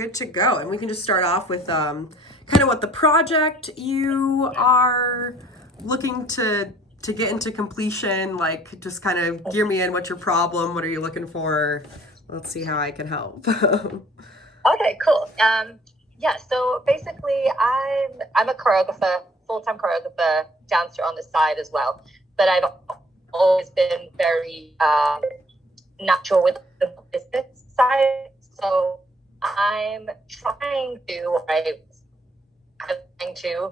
good to go. And we can just start off with kind of what the project you are looking to get into completion, like just kind of gear me in. What's your problem? What are you looking for? Let's see how I can help. Okay, cool. Yeah, so basically I'm a choreographer, full-time choreographer, dancer on the side as well. But I've always been very natural with the business side. So I'm trying to,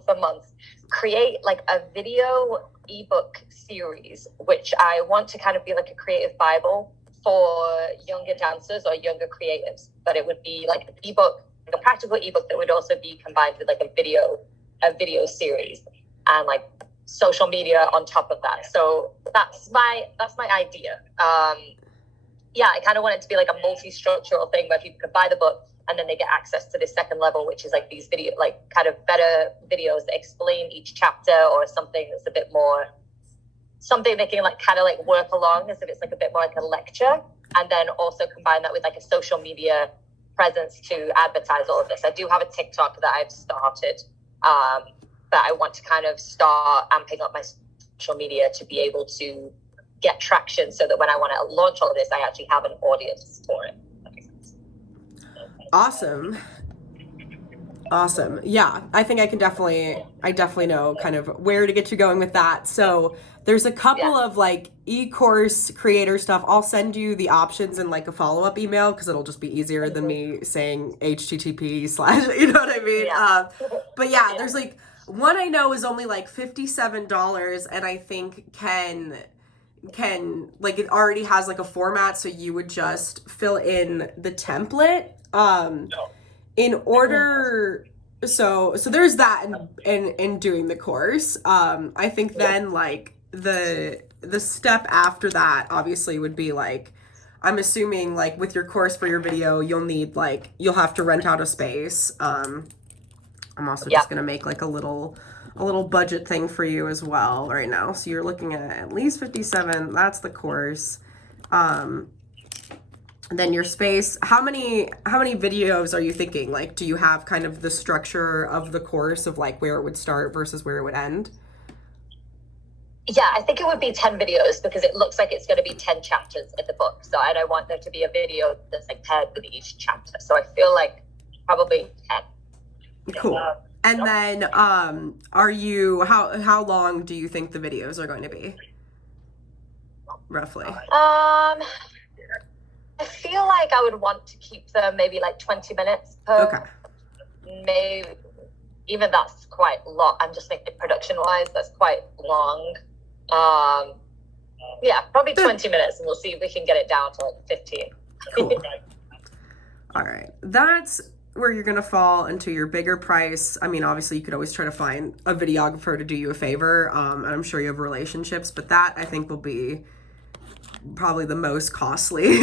for months, create like a video ebook series, which I want to kind of be like a creative Bible for younger dancers or younger creatives. But it would be like an ebook, like a practical ebook that would also be combined with like a video series and like social media on top of that. So that's my idea. Yeah, I kind of want it to be like a multi-structural thing where people could buy the book and then they get access to this second level, which is like these video, like kind of better videos that explain each chapter or something that's a bit more, something they can like kind of like work along as if it's like a bit more like a lecture, and then also combine that with like a social media presence to advertise all of this. I do have a TikTok that I've started, but I want to kind of start amping up my social media to be able to get traction so that when I want to launch all of this, I actually have an audience for it. That makes sense. Awesome. Yeah, I think I definitely know kind of where to get you going with that. So there's a couple of like e-course creator stuff. I'll send you the options in like a follow-up email because it'll just be easier than me saying HTTP/, you know what I mean? Yeah. But yeah, there's like one I know is only like $57 and I think can like it already has like a format, so you would just fill in the template in order. So there's that in doing the course. I think then like the step after that obviously would be like, I'm assuming like with your course for your video you'll have to rent out a space. I'm also just gonna make like a little budget thing for you as well right now. So you're looking at least 57. That's the course. Then your space. How many videos are you thinking? Like, do you have kind of the structure of the course of like where it would start versus where it would end? Yeah, I think it would be 10 videos because it looks like it's going to be 10 chapters in the book. So I don't want there to be a video that's like paired with each chapter. So I feel like probably 10. Cool. And then are you how long do you think the videos are going to be? Roughly. I feel like I would want to keep them maybe like 20 minutes per. Okay. Maybe even that's quite long. I'm just thinking production wise, that's quite long. Yeah, probably 20 minutes and we'll see if we can get it down to like 15. Cool. All right. That's where you're going to fall into your bigger price. I mean, obviously you could always try to find a videographer to do you a favor. And I'm sure you have relationships, but that I think will be probably the most costly,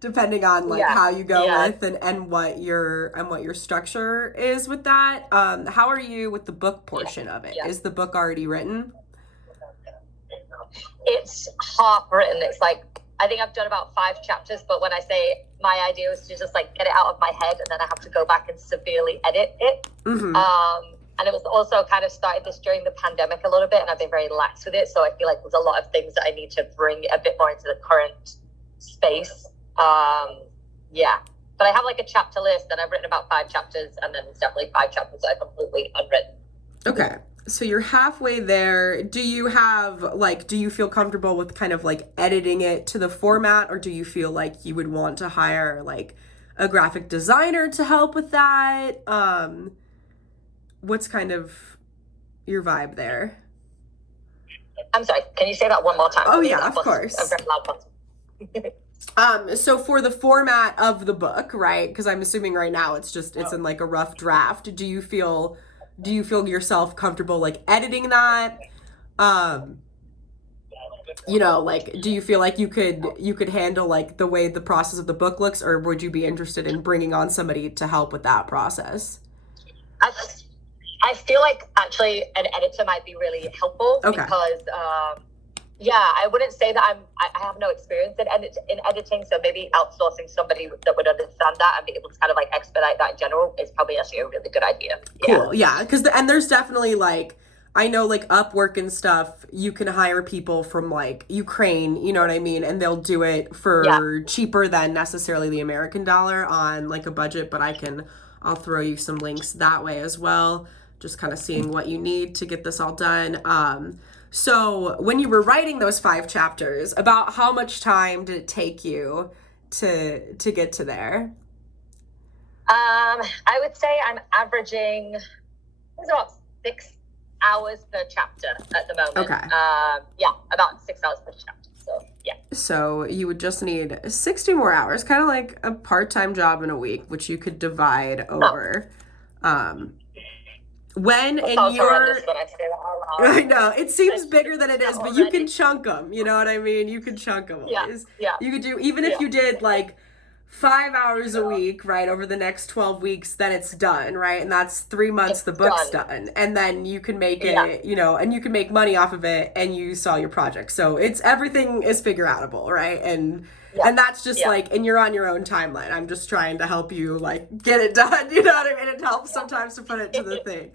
depending on like how you go with and what your structure is with that. How are you with the book portion of it? Is the book already written? It's half written. It's like, I think I've done about 5 chapters, but when I say my idea was to just like get it out of my head and then I have to go back and severely edit it. Mm-hmm. And it was also kind of started this during the pandemic a little bit and I've been very lax with it. So I feel like there's a lot of things that I need to bring a bit more into the current space. Yeah. But I have like a chapter list and I've written about 5 chapters and then there's definitely 5 chapters that are completely unwritten. Okay. So you're halfway there. Do you feel comfortable with kind of like editing it to the format, or do you feel like you would want to hire like a graphic designer to help with that? What's kind of your vibe there? I'm sorry, can you say that one more time? Oh yeah, of course. A very loud one. So for the format of the book, right? Because I'm assuming right now it's in like a rough draft. Do you feel yourself comfortable like editing that? Like, do you feel like you could handle like the way the process of the book looks, or would you be interested in bringing on somebody to help with that process? I feel like actually an editor might be really helpful because Yeah, I wouldn't say that I have no experience in editing, so maybe outsourcing somebody that would understand that and be able to kind of like expedite that in general is probably actually a really good idea. Yeah. Cool. Yeah, because and there's definitely like I know like Upwork and stuff, you can hire people from like Ukraine, you know what I mean, and they'll do it Yeah. for cheaper than necessarily the American dollar on like a budget, but I'll throw you some links that way as well, just kind of seeing what you need to get this all done. So when you were writing those 5 chapters, about how much time did it take you to get to there? I would say I'm averaging it's about 6 hours per chapter at the moment. Okay. Yeah, about 6 hours per chapter. So yeah. So you would just need 60 more hours, kind of like a part-time job in a week, which you could divide over. When That in sounds your, horrendous when I say that out loud. I know it seems It's bigger than it is, but you can already. chunk them. You know what I mean? You can chunk them Yeah, always. yeah, You could do even if yeah, you did like 5 hours a week, right, over the next 12 weeks, then it's done, right? And that's 3 months, the it's book's done. done. And then you can make Yeah, it, and you can make money off of it and you sell your project. So it's everything is figure outable, right? yeah, And that's just yeah, like, and you're on your own timeline. I'm just trying to help you like get it done. You know what I mean? It helps sometimes to put it to the thing.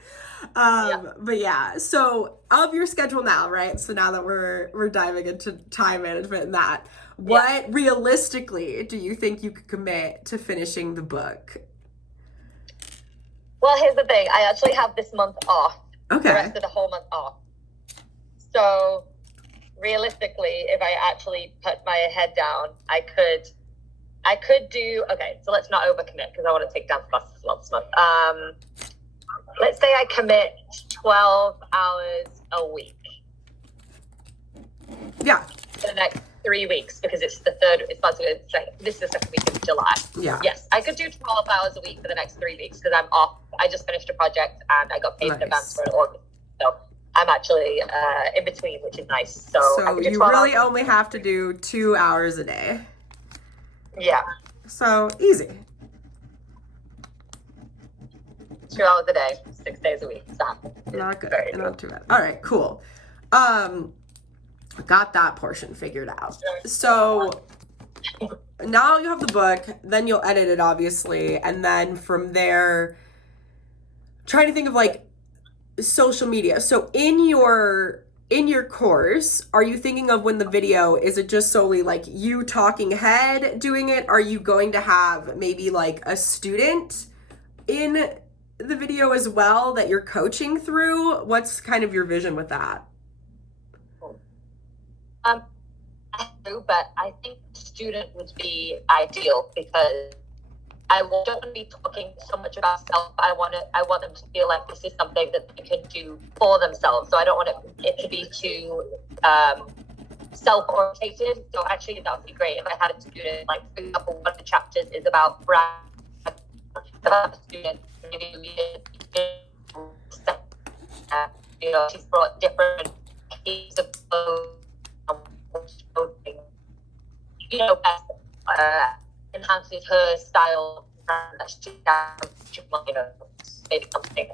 yeah, But yeah, so of your schedule now, right? So now that we're diving into time management and that, yeah. what realistically do you think you could commit to finishing the book? Well, here's the thing. I actually have this month off. The Okay. rest of the whole month off. So realistically, if I actually put my head down, I could do. Okay, so let's not overcommit because I want to take dance classes as well this month. Let's say I commit 12 hours a week Yeah. for the next 3 weeks because it's the third. It's about to this is the second week of July. Yeah. Yes, I could do 12 hours a week for the next 3 weeks because I'm off. I just finished a project and I got paid in advance Nice. for an August. So I'm actually in between, which is nice. So I So could do you 12 really hours. only have to do 2 hours a day. Yeah, So easy. 2 hours a day, 6 days a week. Stop. Not good. Very Not too bad. All right, cool. Got that portion figured out. So now you have the book, then you'll edit it obviously, and then from there trying to think of like social media. So in your course, are you thinking of when the video, is it just solely like you talking head doing it? Are you going to have maybe like a student in the video as well that you're coaching through? What's kind of your vision with that? I do, but I think student would be ideal because don't want to be talking so much about self. I want them to feel like this is something that they can do for themselves. So I don't want it to be too self-orientated. So actually, that would be great if I had a student, like for example, one of the chapters is about about a student. Maybe she's brought different kinds of clothing, best enhances her style and she maybe something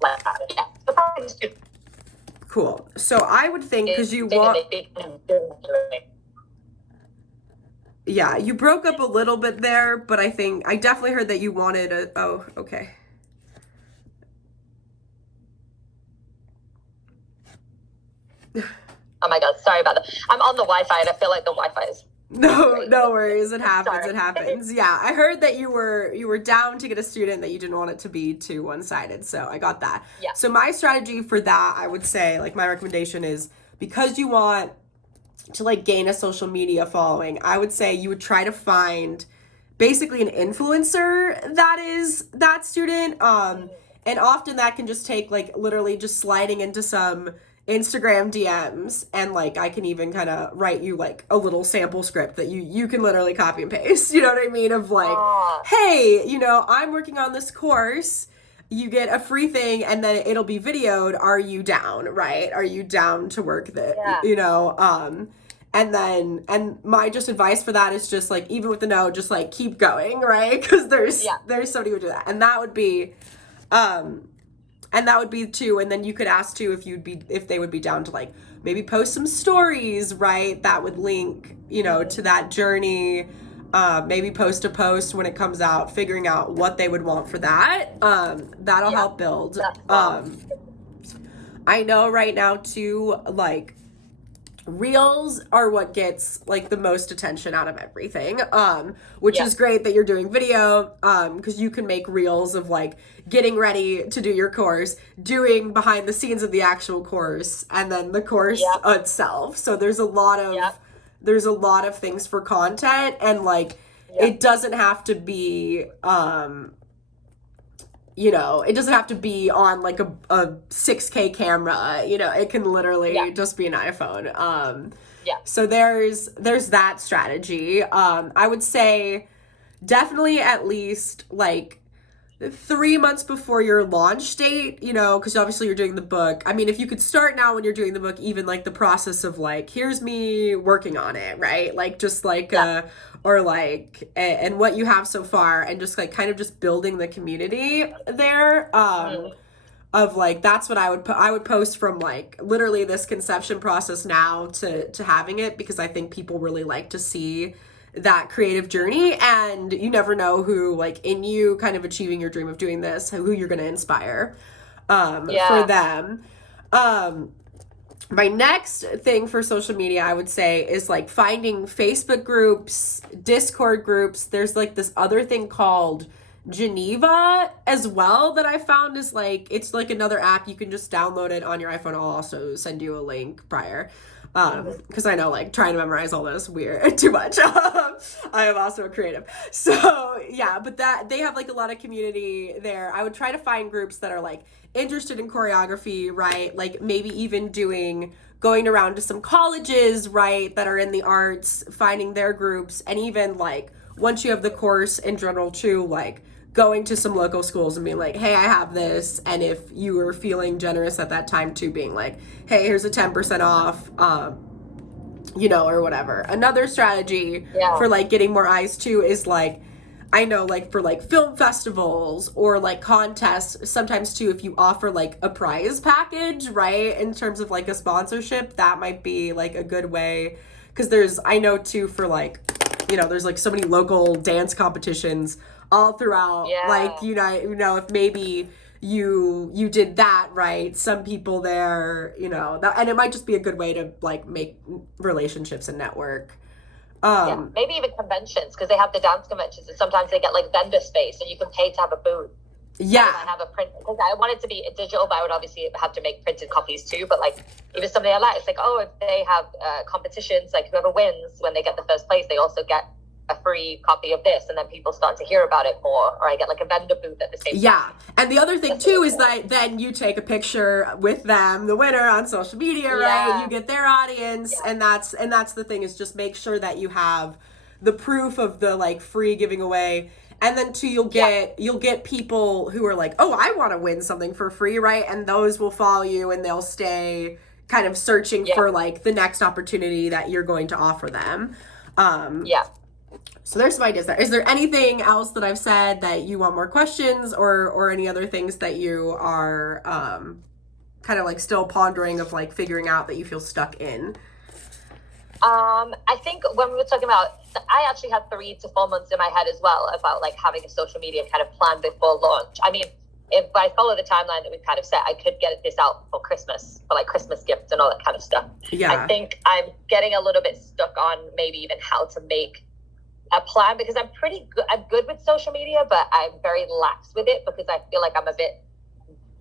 like that. Yeah. So probably just do Cool. So I would think because you something want, that they can do. yeah, you broke up a little bit there, but I definitely heard that you wanted oh, okay. Oh my god, sorry about that. I'm on the Wi-Fi and I feel like the Wi-Fi is No worries. It happens. sorry. It happens. Yeah, I heard that you were down to get a student, that you didn't want it to be too one-sided. So I got that. Yeah. So my strategy for that, I would say, like my recommendation is because you want to like gain a social media following, I would say you would try to find basically an influencer that is that student. And often that can just take like literally just sliding into some Instagram DMs, and like I can even kind of write you like a little sample script that you can literally copy and paste. You know what I mean? Of like, hey, I'm working on this course. You get a free thing and then it'll be videoed. Are you down, right? Are you down to work that, Yeah. And my just advice for that is just like, even with the no, just like keep going, right? Because there's somebody who would do that. And that would be, too, and then you could ask too if they would be down to like maybe post some stories, right, that would link, you know, to that journey. Maybe post a post when it comes out, figuring out what they would want for that. That'll help build. I know right now too, like, reels are what gets like the most attention out of everything, which is great that you're doing video, because you can make reels of like getting ready to do your course, doing behind the scenes of the actual course, and then the course itself. So there's a lot of things for content, and like it doesn't have to be you know, it doesn't have to be on like a 6K camera, you know, it can literally just be an iPhone. So there's that strategy. I would say definitely at least like 3 months before your launch date, you know, because obviously you're doing the book. I mean, if you could start now when you're doing the book, even like the process of like, here's me working on it, right? Like just like, or like, and what you have so far, and just like kind of just building the community there. Of like, that's what I would post from like literally this conception process now to having it, because I think people really like to see that creative journey, and you never know who, like, in you kind of achieving your dream of doing this, who you're going to inspire for them. My next thing for social media, I would say, is like finding Facebook groups, Discord groups. There's like this other thing called Geneva as well that I found is like, it's like another app. You can just download it on your iPhone. I'll also send you a link prior. Because I know like trying to memorize all this weird too much. I am also a creative. So yeah, but that they have like a lot of community there. I would try to find groups that are like interested in choreography, right? Like maybe even going around to some colleges, right, that are in the arts, finding their groups, and even like once you have the course in general too, like going to some local schools and being like, hey, I have this, and if you were feeling generous at that time too, being like, hey, here's a 10% off, you know, or whatever. Another strategy for like getting more eyes too is like, I know like for like film festivals or like contests, sometimes too, if you offer like a prize package, right, in terms of like a sponsorship, that might be like a good way. Because I know too, for like, you know, there's like so many local dance competitions all throughout, like, you know, if maybe you did that, right, some people there, you know, that, and it might just be a good way to like make relationships and network. Maybe even conventions, because they have the dance conventions, and sometimes they get like vendor space, and you can pay to have a booth. I have a print, because I want it to be digital, but I would obviously have to make printed copies too. But like, even something like that, it's like, oh, if they have competitions, like whoever wins when they get the first place, they also get a free copy of this, and then people start to hear about it more, or I get like a vendor booth at the same time. And the other thing too is that then you take a picture with them, the winner, on social media, right? You get their audience, and that's the thing, is just make sure that you have the proof of the like free giving away. And then too, you'll get people who are like, oh, I want to win something for free, right? And those will follow you, and they'll stay kind of searching for like the next opportunity that you're going to offer them. So there's some ideas there. Is there anything else that I've said that you want more questions, or any other things that you are kind of like still pondering, of like figuring out, that you feel stuck in? I think when we were talking about, I actually had 3 to 4 months in my head as well about like having a social media kind of plan before launch. I mean, if I follow the timeline that we've kind of set, I could get this out for Christmas, for like Christmas gifts and all that kind of stuff. I think I'm getting a little bit stuck on maybe even how to make a plan, because I'm good with social media, but I'm very lax with it, because I feel like I'm a bit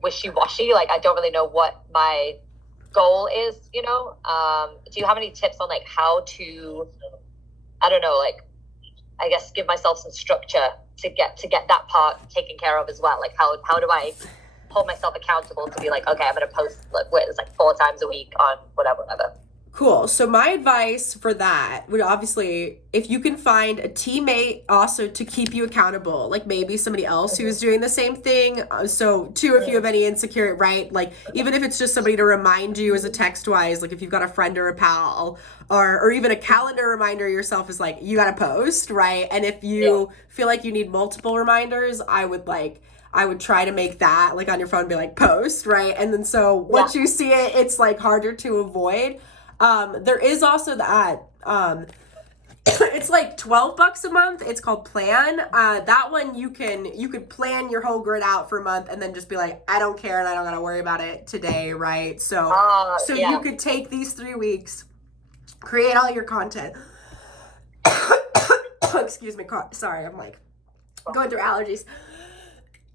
wishy-washy. Like I don't really know what my goal is, you know. Do you have any tips on like how to, I don't know, like, I guess give myself some structure to get that part taken care of as well? Like how do I hold myself accountable to be like, okay, I'm gonna post like 4 times a week on whatever. Cool. So my advice for that would obviously, if you can find a teammate also to keep you accountable, like maybe somebody else who's doing the same thing. So two, if you have any insecure, right? Like even if it's just somebody to remind you as a text wise, like if you've got a friend or a pal, or even a calendar reminder yourself is like, you got to post, right? And if you feel like you need multiple reminders, I would try to make that like on your phone, be like post, right? And then so once you see it, it's like harder to avoid. There is also that, it's like $12 a month. It's called Plan. That one you could plan your whole grid out for a month and then just be like, I don't care and I don't gotta worry about it today, right? So you could take these 3 weeks, create all your content. Excuse me, sorry, I'm like going through allergies.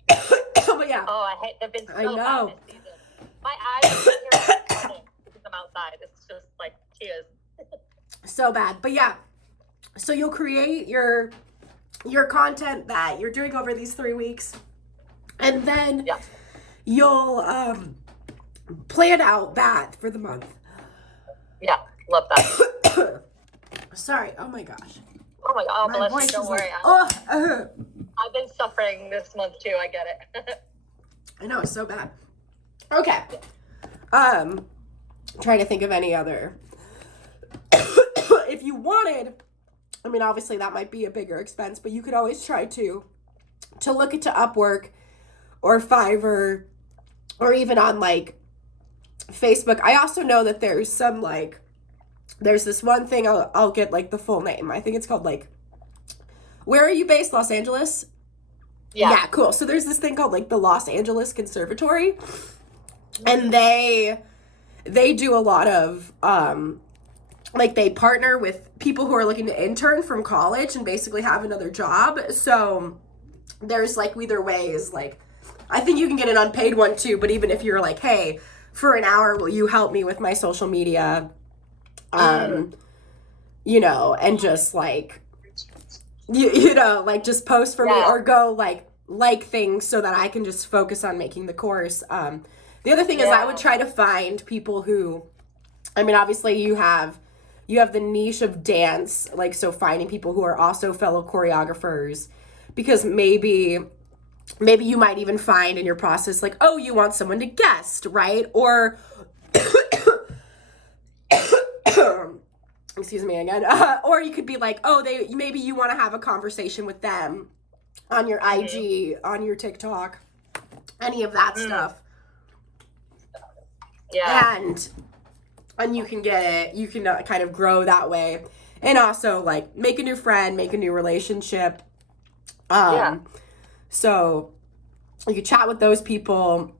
But yeah. Oh, I hate. They've been so I know. bad this season. My eyes are tearing because I'm outside. It's just like tears. So bad. But yeah. So you'll create your content that you're doing over these 3 weeks, and then you'll plan out that for the month. Yeah, love that. Sorry. Oh my gosh. Oh my god. Oh, bless you. Don't worry. I've been suffering this month too. I get it. I know, it's so bad. Okay. Trying to think of any other. If you wanted, I mean, obviously that might be a bigger expense, but you could always try to look into Upwork or Fiverr or even on like Facebook. I also know that there's some like, there's this one thing, I'll get like the full name. I think it's called like, where are you based? Los Angeles? Yeah, cool. So there's this thing called like the Los Angeles Conservatory, and they do a lot of like they partner with people who are looking to intern from college and basically have another job. So there's like either ways, like I think you can get an unpaid one too, but even if you're like, hey, for an hour will you help me with my social media, you know, and just like you know, like just post for me or go like things so that I can just focus on making the course. The other thing is I would try to find people who, I mean, obviously you have the niche of dance, like, so finding people who are also fellow choreographers, because maybe you might even find in your process, like, oh, you want someone to guest, right? Or, excuse me again, or you could be like, oh, maybe you want to have a conversation with them on your IG, on your TikTok, any of that stuff. Yeah. And you can get it, you can kind of grow that way. And also like make a new friend, make a new relationship. So you could chat with those people.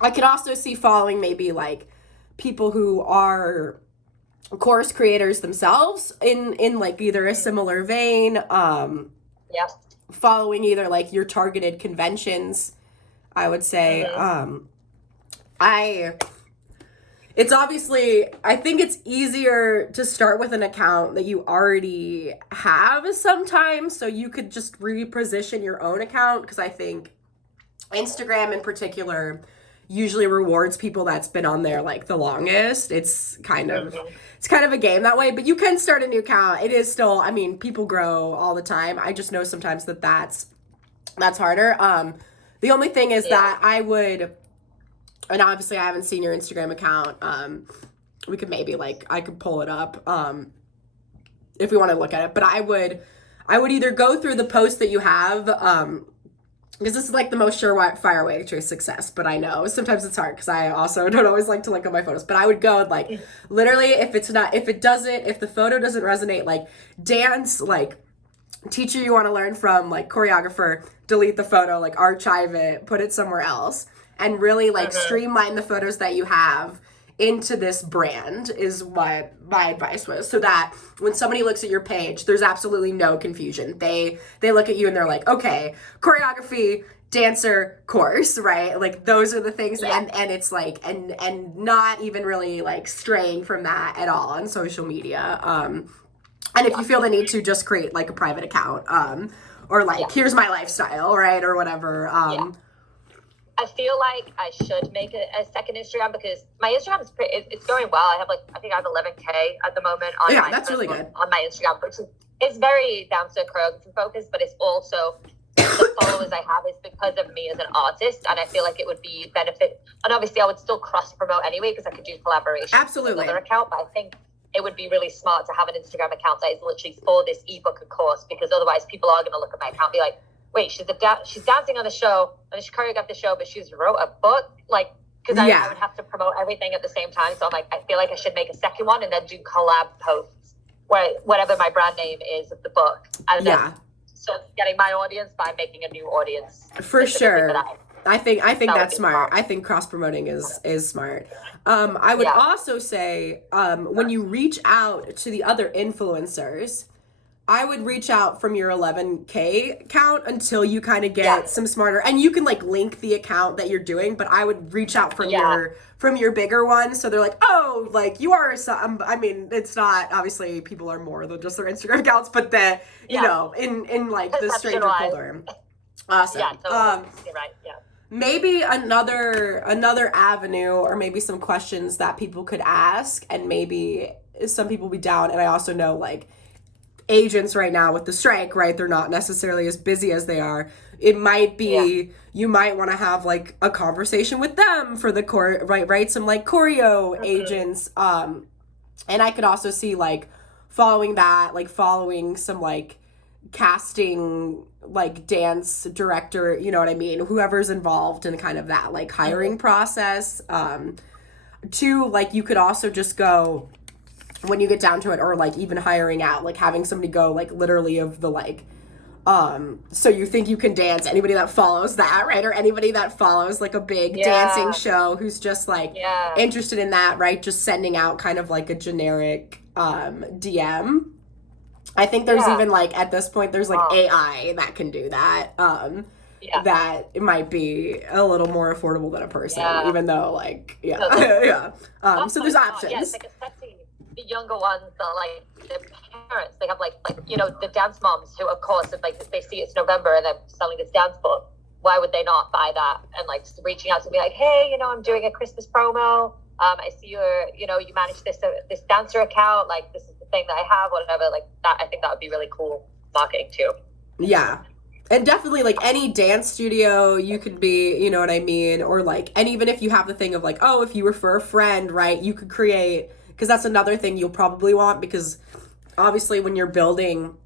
I could also see following maybe like people who are course creators themselves in like either a similar vein. Following either like your targeted conventions, I would say. It's obviously, I think it's easier to start with an account that you already have sometimes, so you could just reposition your own account, because I think Instagram in particular usually rewards people that's been on there like the longest. It's kind of a game that way, but you can start a new account. It is still, I mean, people grow all the time. I just know sometimes that's harder. The only thing is that I would, and obviously I haven't seen your Instagram account. We could maybe I could pull it up if we want to look at it. But I would either go through the posts that you have, because this is like the most surefire way to success. But I know sometimes it's hard because I also don't always like to look at my photos. But I would go like literally if the photo doesn't resonate, like dance, like teacher you want to learn from, like choreographer, delete the photo, like archive it, put it somewhere else. And really streamline the photos that you have into this brand is what my advice was, so that when somebody looks at your page, there's absolutely no confusion. They look at you and they're like, okay, choreography, dancer, course, right? Like those are the things, and it's like, and not even really like straying from that at all on social media. And if you feel the need to, just create like a private account, or like here's my lifestyle, right, or whatever. I feel like I should make a second Instagram because my Instagram is it's going well. I have like, I think I have 11K at the moment on Yeah, my that's really good. on my Instagram, which is, it's very dancer choreography focused, but it's also the followers I have is because of me as an artist, and I feel like it would be benefit. And obviously, I would still cross promote anyway because I could do collaboration. Absolutely. With another account, but I think it would be really smart to have an Instagram account that is literally for this ebook and course, because otherwise people are going to look at my account and be like, wait, she's dancing on the show and she choreographed the show, but she's wrote a book, like, because I would have to promote everything at the same time. So I'm like, I feel like I should make a second one and then do collab posts where whatever my brand name is of the book, and then so getting my audience by making a new audience for sure. I think that's smart. Smart. I think cross promoting is smart. I would also say when you reach out to the other influencers, I would reach out from your 11K account until you kind of get some smarter, and you can like link the account that you're doing, but I would reach out from your bigger one. So they're like, oh, like you are some, I mean, it's not, obviously people are more than just their Instagram accounts, but the, you know, in like the stranger colder. Awesome. Yeah, totally. You're right. Yeah. Maybe another avenue, or maybe some questions that people could ask, and maybe some people be down. And I also know like agents right now with the strike, right? They're not necessarily as busy as they are. It might be you might want to have like a conversation with them for the court, right? Some like choreo agents. And I could also see like following some like casting, like dance director, you know what I mean? Whoever's involved in kind of that like hiring process. Two, like you could also just go when you get down to it, or like even hiring out, like having somebody go like literally of the like, so you think you can dance, anybody that follows that, right? Or anybody that follows like a big dancing show who's just like interested in that, right? Just sending out kind of like a generic DM. I think there's even like at this point there's like AI that can do that. That it might be a little more affordable than a person, even though like so there's options. Yeah, it's like especially the younger ones that are like their parents, they have like you know, the dance moms who of course if like they see it's November and they're selling this dance book, why would they not buy that? And like just reaching out to me like, hey, you know, I'm doing a Christmas promo. I see you manage this dancer account, like this is the thing that I have, whatever, like that. I think that would be really cool marketing too. Yeah. And definitely like any dance studio you could be, you know what I mean? Or like, and even if you have the thing of like, oh, if you refer a friend, right, you could create, because that's another thing you'll probably want, because obviously when you're building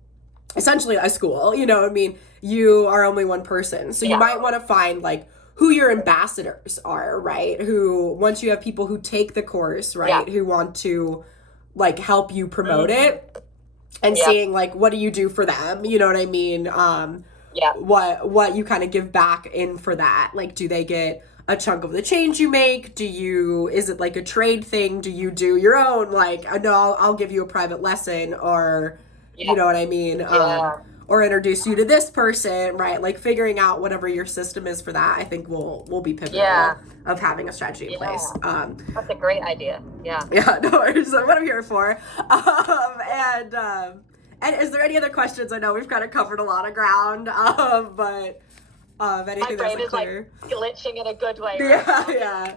essentially a school, you know what I mean, you are only one person. So you might want to find like who your ambassadors are, right? Who, once you have people who take the course, right, who want to like help you promote it, and seeing like what do you do for them, you know what I mean? What you kind of give back in for that. Like, do they get a chunk of the change you make? Is it like a trade thing? Do you do your own, like, no, I'll give you a private lesson, or you know what I mean? Or introduce you to this person, right? Like figuring out whatever your system is for that, I think will be pivotal of having a strategy in place. That's a great idea. Yeah, no worries. That's what I'm here for. And is there any other questions? I know we've kind of covered a lot of ground, but anything my brain that's is clear? Like glitching in a good way. Right Yeah.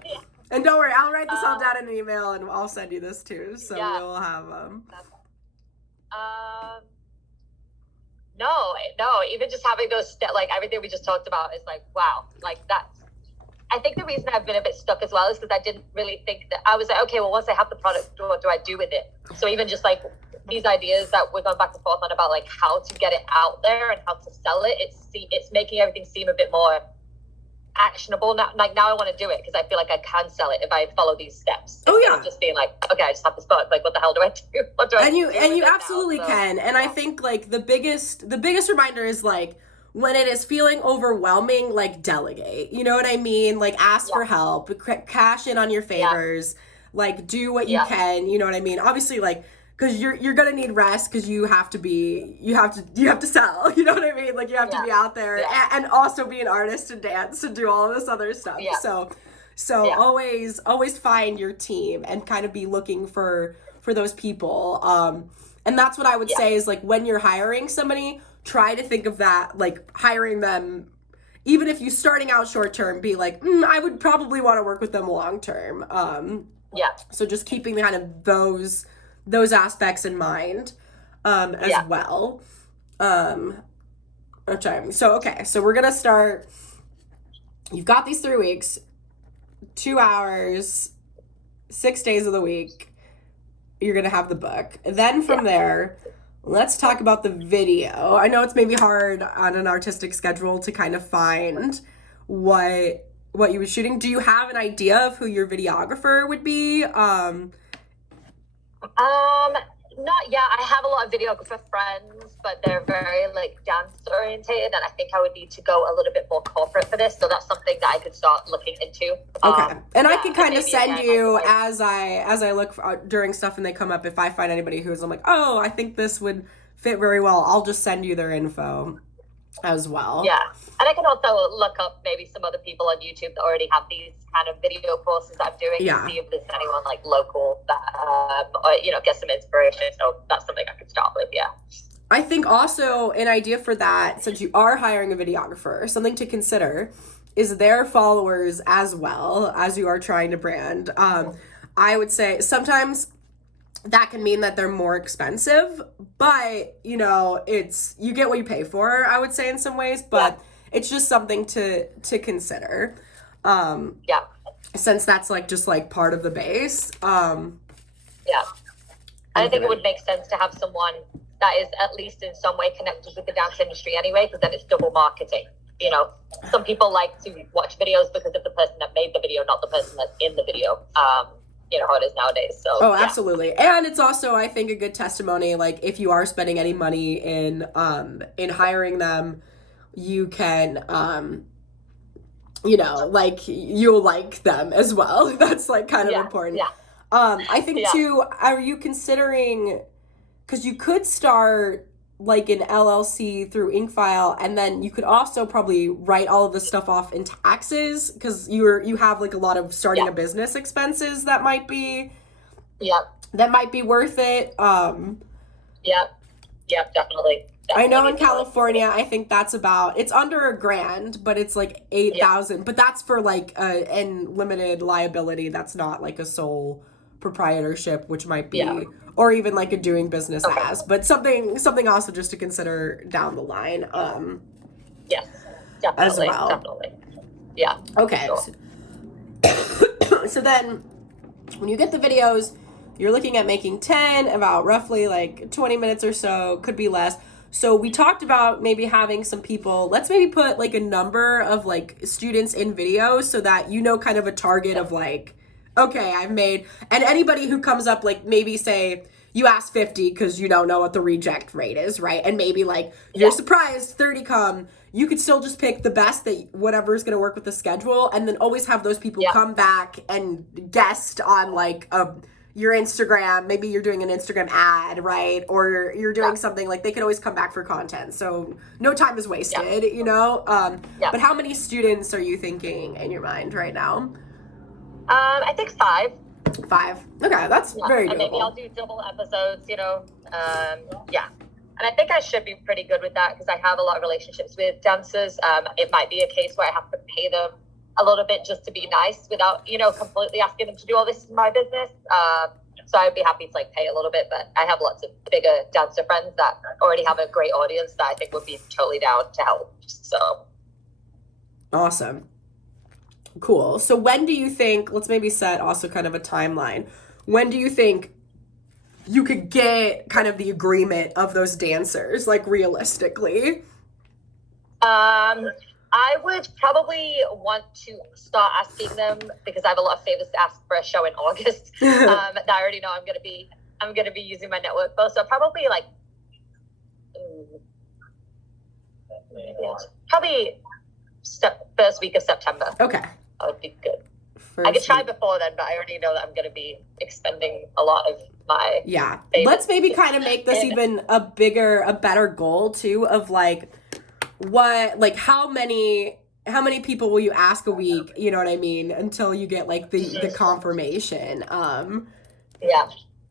And don't worry, I'll write this all down in an email and I'll send you this too. So we'll have No, even just having those like everything we just talked about is like, wow, like that's. I think the reason I've been a bit stuck as well is because I didn't really think that I was like, okay, well, once I have the product, what do I do with it? So even just like these ideas that we're going back and forth on about like how to get it out there and how to sell it, it's making everything seem a bit more actionable. Now, like now I want to do it because I feel like I can sell it if I follow these steps. Instead of just being like, okay, I just have this book. Like, what the hell do I do? What do I do? And you absolutely can. And I think like the biggest reminder is like, when it is feeling overwhelming, like delegate, you know what I mean? Like ask for help, cash in on your favors, like do what you can, you know what I mean? Obviously like, cause you're going to need rest, cause you have to sell, you know what I mean? Like you have to be out there and also be an artist and dance and do all this other stuff. So always find your team and kind of be looking for those people. And that's what I would say is like when you're hiring somebody, try to think of that, like hiring them even if you starting out short term, be like, I would probably want to work with them long term. Yeah. So just keeping kind of those aspects in mind as well. Okay. So we're gonna start. You've got these 3 weeks, 2 hours, 6 days of the week. You're gonna have the book. Then from there, let's talk about the video. I know it's maybe hard on an artistic schedule to kind of find what you were shooting. Do you have an idea of who your videographer would be? Not yet. I have a lot of videographer friends, but they're very like dance orientated, and I think I would need to go a little bit more corporate for this. So that's something that I could start looking into. Okay, and I can kind of send you as I look for, during stuff and they come up. If I find anybody who's I'm like, oh, I think this would fit very well, I'll just send you their info as well. Yeah, and I can also look up maybe some other people on YouTube that already have these kind of video courses I'm doing to see if there's anyone like local that, or get some inspiration. So that's something I could start with. Yeah. I think also an idea for that, since you are hiring a videographer, something to consider is their followers as well as you are trying to brand. I would say sometimes that can mean that they're more expensive, but it's you get what you pay for, I would say in some ways, but it's just something to consider. Since that's just part of the base. I think it would make sense to have someone that is at least in some way connected with the dance industry anyway, because then it's double marketing. Some people like to watch videos because of the person that made the video, not the person that's in the video. How it is nowadays. So absolutely. And it's also, I think, a good testimony, if you are spending any money in hiring them, you can you'll like them as well. That's kind of important. I think too, are you considering, because you could start an LLC through Inkfile, and then you could also probably write all of this stuff off in taxes, because you have a lot of starting a business expenses that might be worth it. Definitely. I know in California, I think that's it's under $1,000, but it's 8,000. But that's for and limited liability. That's not a sole proprietorship, which might be, or even a doing business as. But something also just to consider down the line. Yes, definitely. As well. Definitely. Yeah. Okay. Sure. So then, when you get the videos, you're looking at making 10, about roughly 20 minutes or so, could be less. So we talked about maybe having some people, let's maybe put a number of students in videos so that kind of a target of okay, I've made, and anybody who comes up maybe say you ask 50 because you don't know what the reject rate is, right? And maybe you're surprised 30 come, you could still just pick the best that whatever is going to work with the schedule, and then always have those people come back and guest on your Instagram. Maybe you're doing an Instagram ad, right? Or you're doing something they could always come back for content. So no time is wasted, But how many students are you thinking in your mind right now? I think 5. 5. Okay, that's very doable. And maybe I'll do double episodes, And I think I should be pretty good with that because I have a lot of relationships with dancers. It might be a case where I have to pay them a little bit just to be nice without, completely asking them to do all this in my business. So I'd be happy to pay a little bit, but I have lots of bigger dancer friends that already have a great audience that I think would be totally down to help. So awesome. Cool. So when do you think, let's maybe set also kind of a timeline. When do you think you could get kind of the agreement of those dancers, realistically? I would probably want to start asking them, because I have a lot of favors to ask for a show in August that I already know I'm gonna be using my network for. So probably probably first week of September. Okay. That would be good. I could try before then, but I already know that I'm going to be expending a lot of my Let's maybe kind of make this even a better goal too of how many people will you ask a week, you know what I mean, until you get the confirmation.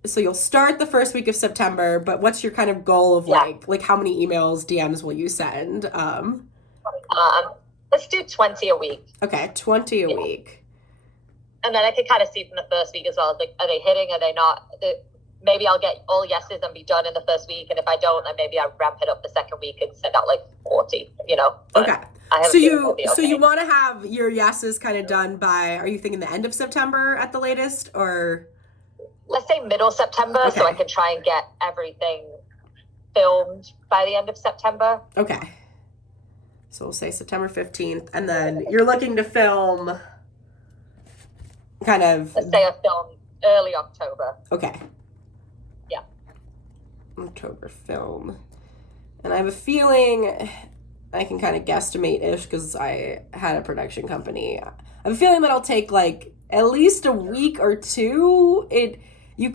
So you'll start the first week of September, but what's your kind of goal of how many emails, DMs will you send? Let's let's do 20 a week. Okay, 20 a week. And then I can kind of see from the first week as well. Like, are they hitting? Are they not? Maybe I'll get all yeses and be done in the first week. And if I don't, then maybe I ramp it up the second week and send out like 40, But okay. So you want to have your yeses kind of done by, are you thinking the end of September at the latest, or? Let's say middle September, so I can try and get everything filmed by the end of September. Okay. So we'll say September 15th, and then you're looking to film kind of... Let's say I film early October. Okay. Yeah. October film. And I have a feeling I can kind of guesstimate-ish because I had a production company. I have a feeling that I'll take like at least a week or two. You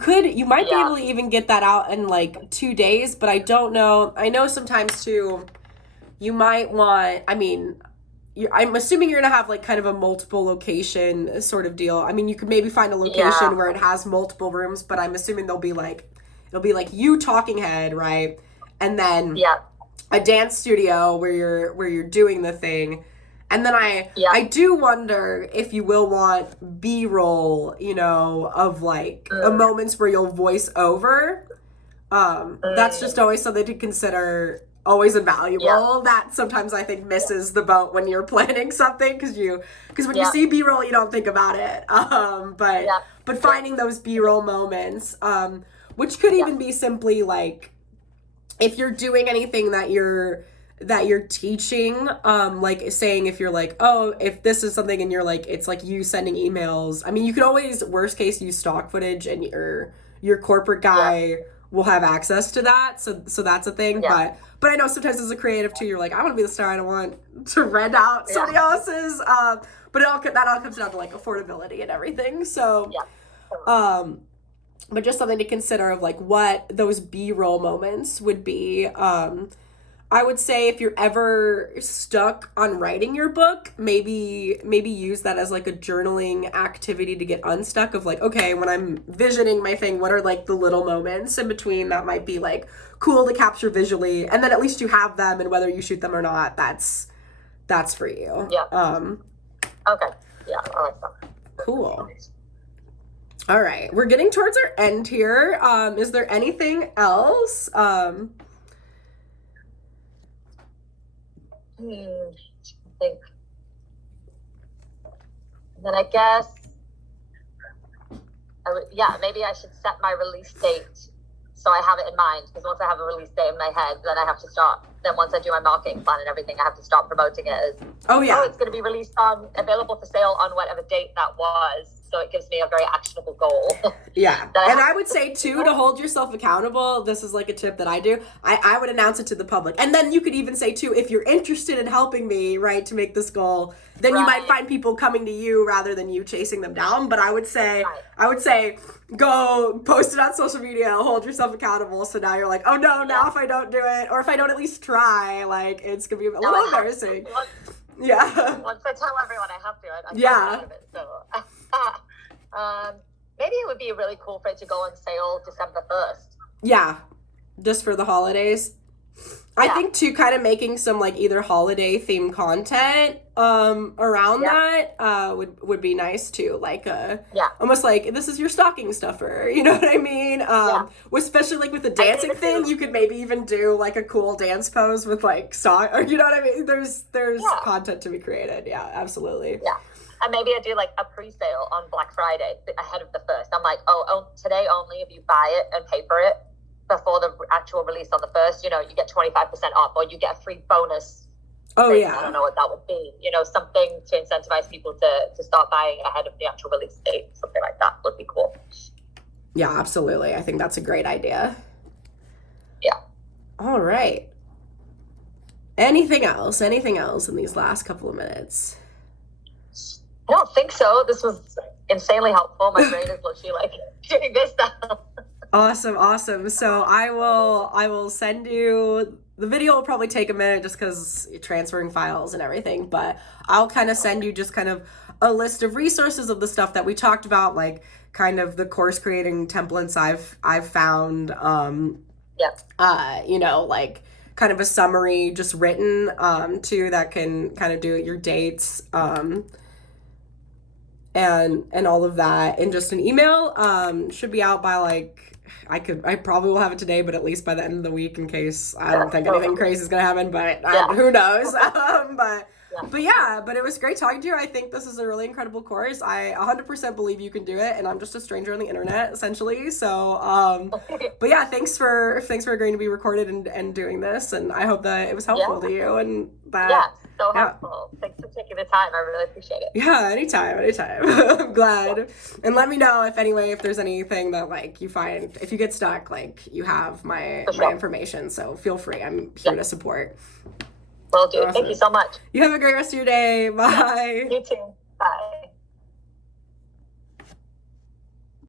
might be able to even get that out in like 2 days, but I don't know. I know sometimes too, you might want, I'm assuming you're going to have like kind of a multiple location sort of deal. I mean, you could maybe find a location where it has multiple rooms, but I'm assuming it'll be like you talking head, right? And then a dance studio where you're doing the thing. And then I do wonder if you will want B-roll, of like moments where you'll voice over. That's just always something to consider, always invaluable. Yeah. That sometimes I think misses the boat when you're planning something because when you see B-roll, you don't think about it. But finding those B-roll moments, which could even be simply like if you're doing anything that you're teaching, like saying if you're like, oh, if this is something and you're like, it's like you sending emails. I mean, you could always, worst case, use stock footage and your corporate guy will have access to that. So that's a thing. Yeah. But I know sometimes as a creative too, you're like, I want to be the star. I don't want to rent out somebody else's. But that all comes down to like affordability and everything. So, but just something to consider of like what those B-roll moments would be. I would say if you're ever stuck on writing your book, maybe use that as like a journaling activity to get unstuck of like, okay, when I'm visioning my thing, what are like the little moments in between that might be like cool to capture visually, and then at least you have them, and whether you shoot them or not, that's for you. Yeah. Okay. Yeah, I like that. Cool. All right, we're getting towards our end here. Is there anything else? I think. Then I guess maybe I should set my release date so I have it in mind, because once I have a release date in my head, then I have to start. Then once I do my marketing plan and everything, I have to start promoting it as, it's going to be released available for sale on whatever date that was. So it gives me a very actionable goal. Yeah. And I would say too, to hold yourself accountable, this is like a tip that I do. I would announce it to the public. And then you could even say too, if you're interested in helping me, right, to make this goal, then you might find people coming to you rather than you chasing them down. But I would say go post it on social media, hold yourself accountable. So now you're like, oh no, now if I don't do it, or if I don't at least try, like it's going to be a little embarrassing. Once I tell everyone I have to, I can't get out of it. So. Maybe it would be really cool for it to go on sale December 1st. Yeah, just for the holidays. I think too, kind of making some like either holiday themed content around that would be nice too. Like almost like this is your stocking stuffer. You know what I mean? Especially like with the dancing thing, you could maybe even do like a cool dance pose with like song, or you know what I mean? There's content to be created. Yeah, absolutely. Yeah. And maybe I do like a pre-sale on Black Friday ahead of the 1st. I'm like, today only if you buy it and pay for it before the actual release on the 1st, you get 25% off, or you get a free bonus. Oh, thing. yeah. I don't know what that would be. Something to incentivize people to start buying ahead of the actual release date. Something like that would be cool. Yeah, absolutely. I think that's a great idea. Yeah. All right. Anything else in these last couple of minutes? I don't think so. This was insanely helpful. My brain is literally like doing this now. Awesome. So I will send you, the video will probably take a minute just because transferring files and everything, but I'll kind of send you just kind of a list of resources of the stuff that we talked about, like kind of the course creating templates I've found, like kind of a summary just written too that can kind of do your dates and all of that in just an email. Should be out by like I probably will have it today, but at least by the end of the week in case I don't think anything crazy is gonna happen, but who knows? But it was great talking to you. I think this is a really incredible course. I 100% believe you can do it, and I'm just a stranger on the internet essentially. So, but yeah, thanks for agreeing to be recorded and doing this, and I hope that it was helpful to you and that. So helpful. Thanks for taking the time. I really appreciate it. Yeah, anytime. I'm glad. And let me know if there's anything that like you find, if you get stuck, like you have my information. So feel free. I'm here to support. Will do. Awesome. Thank you so much. You have a great rest of your day. Bye. You too. Bye.